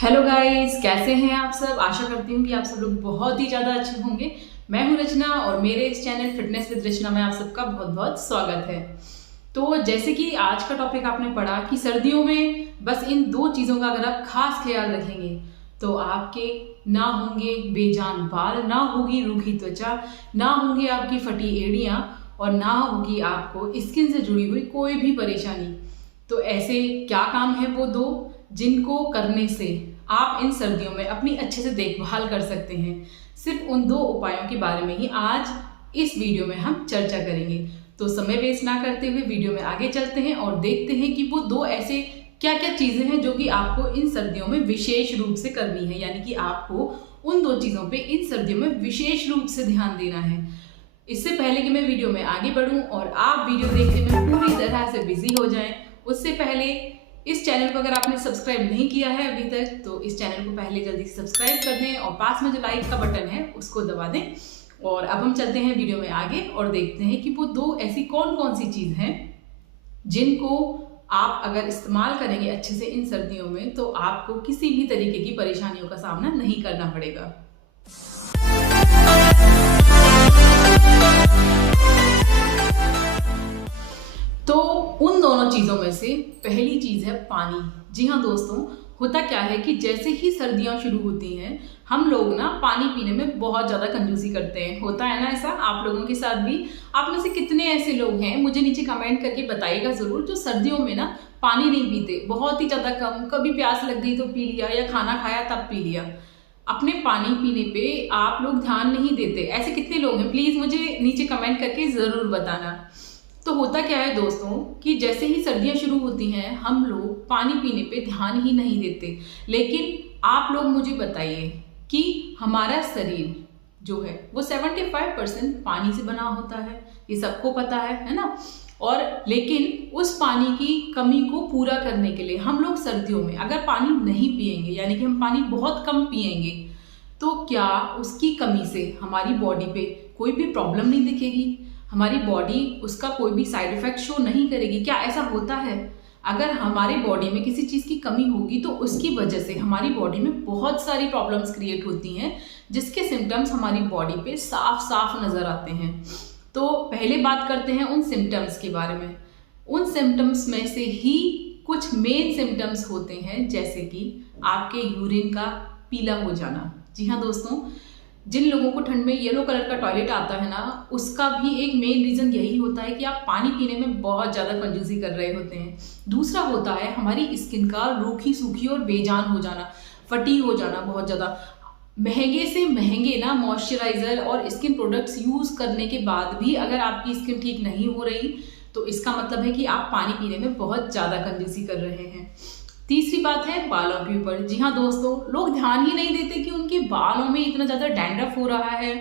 Hello guys, कैसे हैं आप सब। आशा करती हूँ कि आप सब लोग बहुत ही ज़्यादा अच्छे होंगे। मैं हूँ रचना और मेरे इस चैनल फिटनेस विद रचना में आप सबका बहुत बहुत स्वागत है। तो जैसे कि आज का टॉपिक आपने पढ़ा कि सर्दियों में बस इन दो चीज़ों का अगर आप खास ख्याल रखेंगे तो आपके ना होंगे बेजान बाल, ना होगी रूखी त्वचा, ना होंगे आपकी फटी एड़ियाँ और ना होगी आपको स्किन से जुड़ी हुई कोई भी परेशानी। तो ऐसे क्या काम है वो दो जिनको करने से आप इन सर्दियों में अपनी अच्छे से देखभाल कर सकते हैं। सिर्फ उन दो उपायों के बारे में ही आज इस वीडियो में हम चर्चा करेंगे। तो समय वेस्ट ना करते हुए वीडियो में आगे चलते हैं और देखते हैं कि वो दो ऐसे क्या क्या चीज़ें हैं जो कि आपको इन सर्दियों में विशेष रूप से करनी है, यानी कि आपको उन दो चीज़ों पे इन सर्दियों में विशेष रूप से ध्यान देना है। इससे पहले कि मैं वीडियो में आगे बढ़ूं और आप वीडियो देखने में पूरी तरह से बिजी हो जाएं, उससे पहले इस चैनल को अगर आपने सब्सक्राइब नहीं किया है अभी तक तो इस चैनल को पहले जल्दी से सब्सक्राइब कर दें और पास में जो लाइक का बटन है उसको दबा दें। और अब हम चलते हैं वीडियो में आगे और देखते हैं कि वो दो ऐसी कौन कौन सी चीज़ हैं जिनको आप अगर इस्तेमाल करेंगे अच्छे से इन सर्दियों में तो आपको किसी भी तरीके की परेशानियों का सामना नहीं करना पड़ेगा। तो उन दोनों चीज़ों में से पहली चीज़ है पानी। जी हाँ दोस्तों, होता क्या है कि जैसे ही सर्दियाँ शुरू होती हैं हम लोग ना पानी पीने में बहुत ज़्यादा कंजूसी करते हैं। होता है ना ऐसा आप लोगों के साथ भी? आप में से कितने ऐसे लोग हैं मुझे नीचे कमेंट करके बताइएगा ज़रूर जो सर्दियों में ना पानी नहीं पीते, बहुत ही ज़्यादा कम, कभी प्यास लग गई तो पी लिया या खाना खाया तब पी लिया। अपने पानी पीने पे आप लोग ध्यान नहीं देते। ऐसे कितने लोग हैं प्लीज़ मुझे नीचे कमेंट करके ज़रूर बताना। तो होता क्या है दोस्तों कि जैसे ही सर्दियाँ शुरू होती हैं हम लोग पानी पीने पे ध्यान ही नहीं देते। लेकिन आप लोग मुझे बताइए कि हमारा शरीर जो है वो 75% पानी से बना होता है, ये सबको पता है ना। और लेकिन उस पानी की कमी को पूरा करने के लिए हम लोग सर्दियों में अगर पानी नहीं पिएंगे, यानी कि हम पानी बहुत कम पिएंगे, तो क्या उसकी कमी से हमारी बॉडी पे कोई भी प्रॉब्लम नहीं दिखेगी? हमारी बॉडी उसका कोई भी साइड इफेक्ट शो नहीं करेगी? क्या ऐसा होता है? अगर हमारी बॉडी में किसी चीज़ की कमी होगी तो उसकी वजह से हमारी बॉडी में बहुत सारी प्रॉब्लम्स क्रिएट होती हैं जिसके सिम्टम्स हमारी बॉडी पे साफ साफ नज़र आते हैं। तो पहले बात करते हैं उन सिम्टम्स के बारे में। उन सिम्टम्स में से ही कुछ मेन सिम्टम्स होते हैं जैसे कि आपके यूरिन का पीला हो जाना। जी हाँ दोस्तों, जिन लोगों को ठंड में येलो कलर का टॉयलेट आता है ना, उसका भी एक मेन रीज़न यही होता है कि आप पानी पीने में बहुत ज़्यादा कंजूसी कर रहे होते हैं। दूसरा होता है हमारी स्किन का रूखी सूखी और बेजान हो जाना, फटी हो जाना बहुत ज़्यादा। महंगे से महंगे ना मॉइस्चराइज़र और स्किन प्रोडक्ट्स यूज़ करने के बाद भी अगर आपकी स्किन ठीक नहीं हो रही तो इसका मतलब है कि आप पानी पीने में बहुत ज़्यादा कंजूसी कर रहे हैं। तीसरी बात है बालों के ऊपर। जी हाँ दोस्तों, लोग ध्यान ही नहीं देते कि उनके बालों में इतना ज़्यादा डैंड्रफ हो रहा है।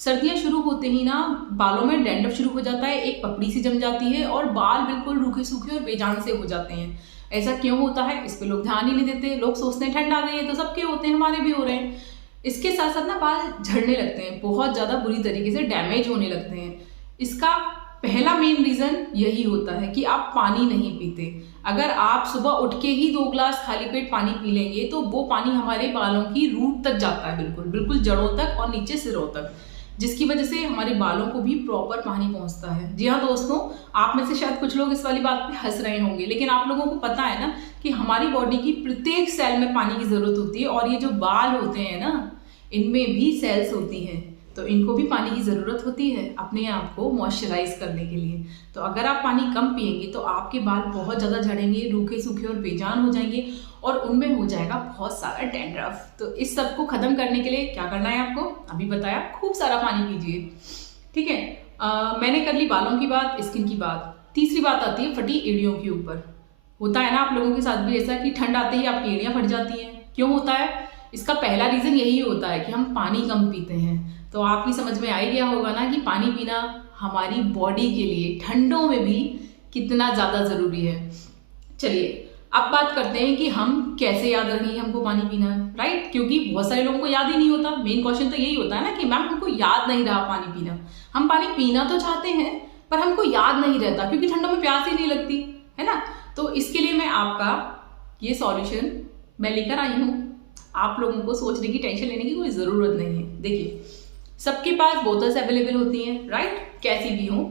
सर्दियाँ शुरू होते ही ना बालों में डैंड्रफ शुरू हो जाता है, एक पपड़ी सी जम जाती है और बाल बिल्कुल रूखे सूखे और बेजान से हो जाते हैं। ऐसा क्यों होता है? इस पर लोग ध्यान ही नहीं देते। लोग सोचते हैं ठंड आ गई है तो सबके होते हैं, हमारे भी हो रहे हैं। इसके साथ साथ ना बाल झड़ने लगते हैं, बहुत ज़्यादा बुरी तरीके से डैमेज होने लगते हैं। इसका पहला मेन रीज़न यही होता है कि आप पानी नहीं पीते। अगर आप सुबह उठ के ही 2 ग्लास खाली पेट पानी पी लेंगे तो वो पानी हमारे बालों की रूट तक जाता है, बिल्कुल बिल्कुल जड़ों तक और नीचे सिरों तक, जिसकी वजह से हमारे बालों को भी प्रॉपर पानी पहुंचता है। जी हाँ दोस्तों, आप में से शायद कुछ लोग इस वाली बात पे हंस रहे होंगे, लेकिन आप लोगों को पता है ना कि हमारी बॉडी की प्रत्येक सेल में पानी की ज़रूरत होती है और ये जो बाल होते हैं ना इनमें भी सेल्स होती हैं, तो इनको भी पानी की ज़रूरत होती है अपने आप को मॉइस्चराइज करने के लिए। तो अगर आप पानी कम पिएंगे तो आपके बाल बहुत ज़्यादा झड़ेंगे, रूखे सूखे और बेजान हो जाएंगे और उनमें हो जाएगा बहुत सारा डैंड्रफ। तो इस सब को ख़त्म करने के लिए क्या करना है आपको अभी बताया, खूब सारा पानी पीजिए। ठीक है, मैंने कर ली बालों की बात, स्किन की बात। तीसरी बात आती है फटी एड़ियों के ऊपर। होता है ना आप लोगों के साथ भी ऐसा कि ठंड आते ही आपकी एड़ियाँ फट जाती हैं? क्यों होता है? इसका पहला रीज़न यही होता है कि हम पानी कम पीते हैं। तो आपकी समझ में आ ही गया होगा ना कि पानी पीना हमारी बॉडी के लिए ठंडों में भी कितना ज़्यादा ज़रूरी है। चलिए अब बात करते हैं कि हम कैसे याद रखेंगे हमको पानी पीना, राइट? क्योंकि बहुत सारे लोगों को याद ही नहीं होता। मेन क्वेश्चन तो यही होता है ना कि मैम हमको याद नहीं रहा पानी पीना। हम पानी पीना तो चाहते हैं पर हमको याद नहीं रहता क्योंकि ठंडों में प्यास ही नहीं लगती है ना। तो इसके लिए मैं आपका ये सॉल्यूशन मैं लेकर आई हूँ आप लोगों को सोचने की, टेंशन लेने की कोई ज़रूरत नहीं है। देखिए, सबके पास बोतल्स अवेलेबल होती हैं, राइट? कैसी भी हो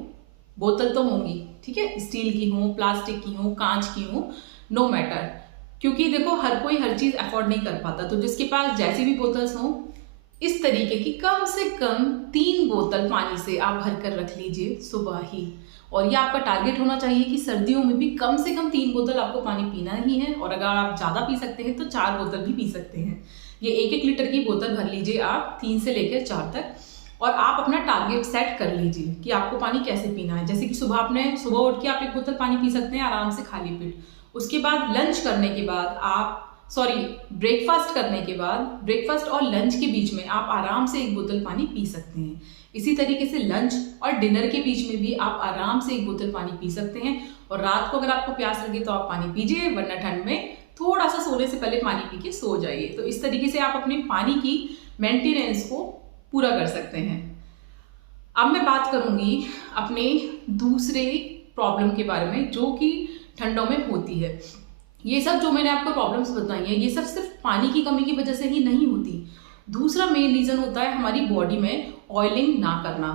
बोतल तो होंगी, ठीक है? स्टील की हो, प्लास्टिक की हो, कांच की हो, नो मैटर। क्योंकि देखो हर कोई हर चीज़ अफोर्ड नहीं कर पाता, तो जिसके पास जैसी भी बोतल्स हो, इस तरीके की कम से कम 3 बोतल पानी से आप भर कर रख लीजिए सुबह ही। और ये आपका टारगेट होना चाहिए कि सर्दियों में भी कम से कम 3 बोतल आपको पानी पीना ही है। और अगर आप ज़्यादा पी सकते हैं तो 4 बोतल भी पी सकते हैं। ये 1-1 लीटर की बोतल भर लीजिए आप 3 से लेकर 4 तक। और आप अपना टारगेट सेट कर लीजिए कि आपको पानी कैसे पीना है। जैसे कि सुबह उठ के आप 1 बोतल पानी पी सकते हैं आराम से खाली पेट। उसके बाद लंच करने के बाद ब्रेकफास्ट करने के बाद, ब्रेकफास्ट और लंच के बीच में आप आराम से 1 बोतल पानी पी सकते हैं। इसी तरीके से लंच और डिनर के बीच में भी आप आराम से 1 बोतल पानी पी सकते हैं। और रात को अगर आपको प्यास लगे तो आप पानी पीजिए, वरना ठंड में थोड़ा सा सोने से पहले पानी पी के सो जाइए। तो इस तरीके से आप अपने पानी की मेंटेनेंस को पूरा कर सकते हैं। अब मैं बात करूंगी अपने दूसरे प्रॉब्लम के बारे में जो कि ठंडों में होती है। ये सब जो मैंने आपको प्रॉब्लम्स बताई हैं, ये सब सिर्फ पानी की कमी की वजह से ही नहीं होती। दूसरा मेन रीज़न होता है हमारी बॉडी में ऑयलिंग ना करना,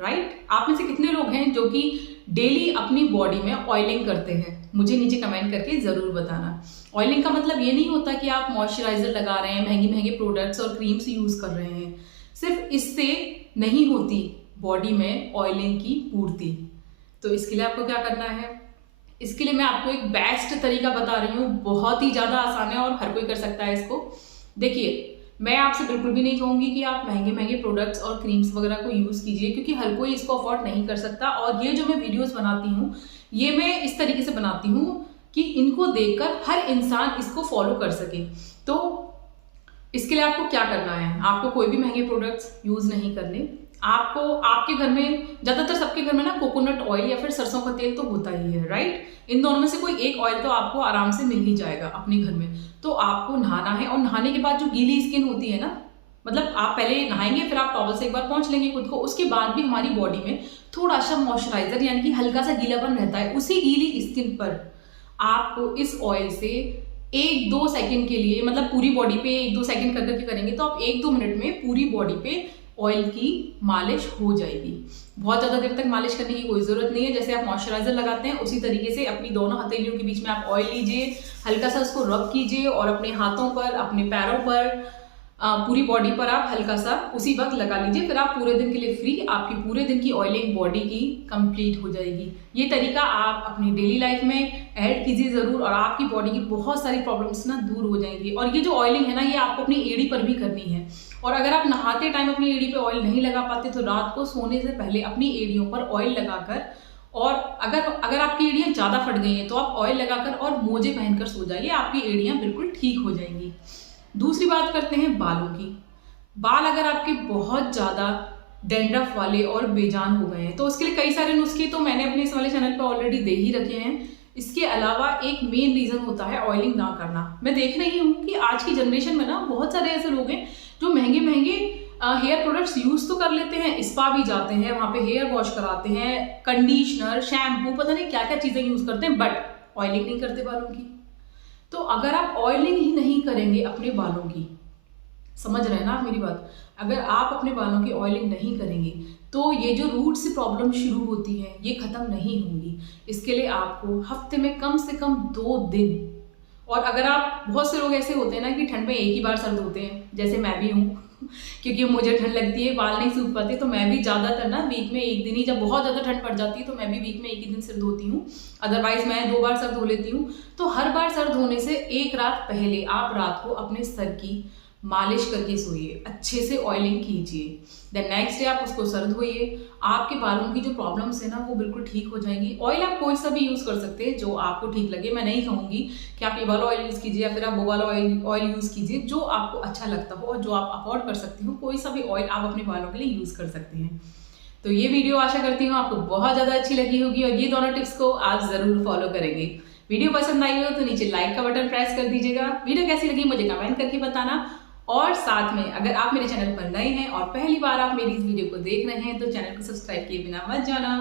राइट? आप में से कितने लोग हैं जो कि डेली अपनी बॉडी में ऑयलिंग करते हैं? मुझे नीचे कमेंट करके ज़रूर बताना। ऑयलिंग का मतलब ये नहीं होता कि आप मॉइस्चराइजर लगा रहे हैं, महंगे महंगे प्रोडक्ट्स और क्रीम्स यूज़ कर रहे हैं। सिर्फ इससे नहीं होती बॉडी में ऑयलिंग की पूर्ति। तो इसके लिए आपको क्या करना है? इसके लिए मैं आपको एक बेस्ट तरीका बता रही हूँ, बहुत ही ज़्यादा आसान है और हर कोई कर सकता है इसको। देखिए, मैं आपसे बिल्कुल भी नहीं कहूँगी कि आप महंगे महंगे प्रोडक्ट्स और क्रीम्स वगैरह को यूज़ कीजिए, क्योंकि हर कोई इसको अफोर्ड नहीं कर सकता। और ये जो मैं वीडियोस बनाती हूँ, ये मैं इस तरीके से बनाती हूँ कि इनको देखकर हर इंसान इसको फॉलो कर सके। तो इसके लिए आपको क्या करना है? आपको कोई भी महंगे प्रोडक्ट्स यूज़ नहीं करने। आपको आपके घर में, ज़्यादातर सबके घर में ना कोकोनट ऑयल या फिर सरसों का तेल तो होता ही है, राइट? इन दोनों में से कोई एक ऑयल तो आपको आराम से मिल ही जाएगा अपने घर में। तो आपको नहाना है, और नहाने के बाद जो गीली स्किन होती है ना, मतलब आप पहले नहाएंगे, फिर आप टॉवल से एक बार पोंछ लेंगे खुद को, उसके बाद भी हमारी बॉडी में थोड़ा सा मॉइस्चराइजर यानी कि हल्का सा गीलापन रहता है। उसी गीली स्किन पर आपको इस ऑयल से 1-2 सेकंड के लिए, मतलब पूरी बॉडी पे 1-2 सेकंड कर करके करेंगे तो आप 1-2 मिनट में पूरी बॉडी पे ऑयल की मालिश हो जाएगी। बहुत ज़्यादा देर तक मालिश करने की कोई ज़रूरत नहीं है। जैसे आप मॉइस्चराइजर लगाते हैं उसी तरीके से अपनी दोनों हथेलियों के बीच में आप ऑयल लीजिए, हल्का सा उसको रब कीजिए और अपने हाथों पर, अपने पैरों पर, पूरी बॉडी पर आप हल्का सा उसी वक्त लगा लीजिए। फिर आप पूरे दिन के लिए फ्री, आपकी पूरे दिन की ऑयलिंग बॉडी की कंप्लीट हो जाएगी। ये तरीका आप अपनी डेली लाइफ में ऐड कीजिए ज़रूर, और आपकी बॉडी की बहुत सारी प्रॉब्लम्स ना दूर हो जाएंगी। और ये जो ऑयलिंग है ना, ये आपको अपनी एड़ी पर भी करनी है। और अगर आप नहाते टाइम अपनी एड़ी पे ऑयल नहीं लगा पाते तो रात को सोने से पहले अपनी एड़ियों पर ऑयल लगाकर, और अगर आपकी एड़ियाँ ज़्यादा फट गई हैं तो आप ऑयल लगाकर और मोजे पहनकर सो जाइए, आपकी एड़ियाँ बिल्कुल ठीक हो जाएंगी। दूसरी बात करते हैं बालों की। बाल अगर आपके बहुत ज़्यादा डैंड्रफ वाले और बेजान हो गए हैं तो उसके लिए कई सारे नुस्खे तो मैंने अपने इस वाले चैनल पर ऑलरेडी दे ही रखे हैं। इसके अलावा एक मेन रीज़न होता है ऑयलिंग ना करना। मैं देख रही हूँ कि आज की जनरेशन में ना बहुत सारे ऐसे लोग हैं जो महंगे महंगे हेयर प्रोडक्ट्स यूज़ तो कर लेते हैं, स्पा भी जाते हैं, वहाँ पे हेयर वॉश कराते हैं, कंडीशनर, शैम्पू, पता नहीं क्या क्या चीज़ें यूज़ करते हैं, बट ऑयलिंग नहीं करते बालों की। तो अगर आप ऑयलिंग ही नहीं करेंगे अपने बालों की, समझ रहे हैं ना आप मेरी बात? अगर आप अपने बालों की ऑयलिंग नहीं करेंगे तो ये जो रूट से प्रॉब्लम शुरू होती है ये ख़त्म नहीं होंगी। इसके लिए आपको हफ्ते में कम से कम 2 दिन, और अगर आप, बहुत से लोग ऐसे होते हैं ना कि ठंड में एक ही बार सर्द होते हैं, जैसे मैं भी हूँ क्योंकि मुझे ठंड लगती है, बाल नहीं सूख पाते, तो मैं भी ज़्यादातर ना वीक में एक दिन ही, जब बहुत ज़्यादा ठंड पड़ जाती है तो मैं भी वीक में एक ही दिन सिर धोती हूँ। अदरवाइज मैं 2 बार सर धो लेती हूँ। तो हर बार सर धोने से एक रात पहले आप रात को अपने सर की मालिश करके सोइए, अच्छे से ऑयलिंग कीजिए। देन नेक्स्ट डे आप उसको सर धोइए, आपके बालों की जो प्रॉब्लम्स है ना वो बिल्कुल ठीक हो जाएंगी। ऑयल आप कोई सा भी यूज़ कर सकते हैं जो आपको ठीक लगे। मैं नहीं कहूँगी कि आप ये वाला ऑयल यूज़ कीजिए या फिर आप वो वाला ऑयल यूज़ कीजिए, जो आपको अच्छा लगता हो और जो आप अफोर्ड कर सकते हो, कोई सा भी ऑयल आप अपने बालों के लिए यूज़ कर सकते हैं। तो ये वीडियो आशा करती हूँ आपको बहुत ज़्यादा अच्छी लगी होगी और ये दोनों टिप्स को आप ज़रूर फॉलो करेंगे। वीडियो पसंद आई हो तो नीचे लाइक का बटन प्रेस कर दीजिएगा। वीडियो कैसी लगी मुझे कमेंट करके बताना, और साथ में अगर आप मेरे चैनल पर नए हैं और पहली बार आप मेरी इस वीडियो को देख रहे हैं तो चैनल को सब्सक्राइब किए बिना मत जाना।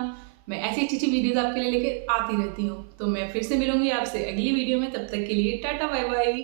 मैं ऐसी अच्छी अच्छी वीडियोस आपके लिए लेकर आती रहती हूँ। तो मैं फिर से मिलूंगी आपसे अगली वीडियो में, तब तक के लिए टाटा बाय बाय।